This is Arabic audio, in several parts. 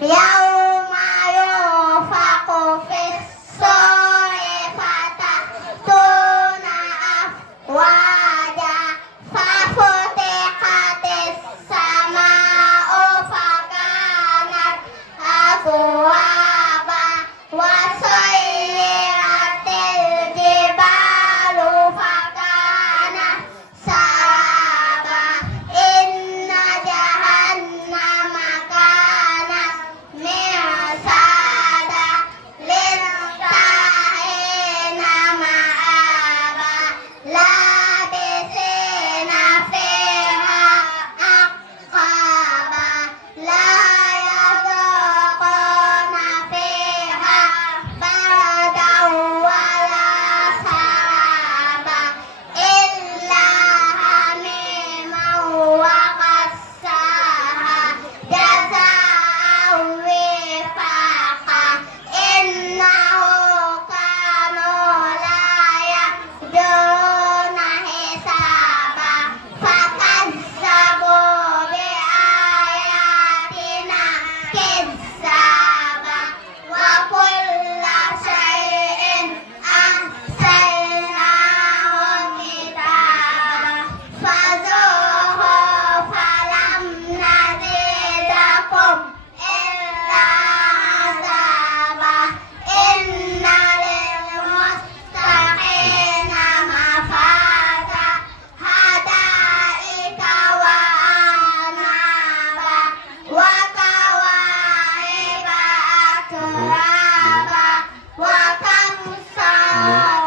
يوم ينفخ في الصور فتأتون أفواجا ففتحت السماء فكانت أبوابا وسيرت الجبال فكانت سرابا إن جهنم كانت مرصادا للطاغين مآبا لابثين فيها أحقابا لا يذوقون فيها بردا ولا شرابا إلا حميما وغساقا جزاء وفاقا إنهم كانوا لا يرجون حسابا فكذبوا بآياتنا كذابا وكل شيء أحصيناه كتابا فذوقوا فلم نزدكم إلا عذابا إن للمتقين مفازا حدائق وأعنابا وكواعب أترابا وكأسا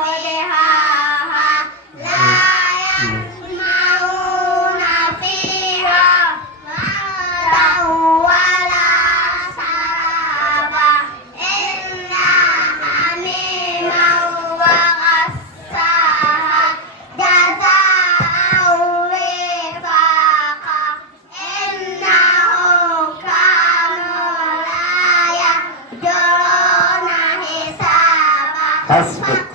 دهاقا لا يسمعون فيها لغوا ولا شرابا إلا حميما وغساقا جزاء وفاقا إنهم كانوا لا يرجون حسابا. حسبك.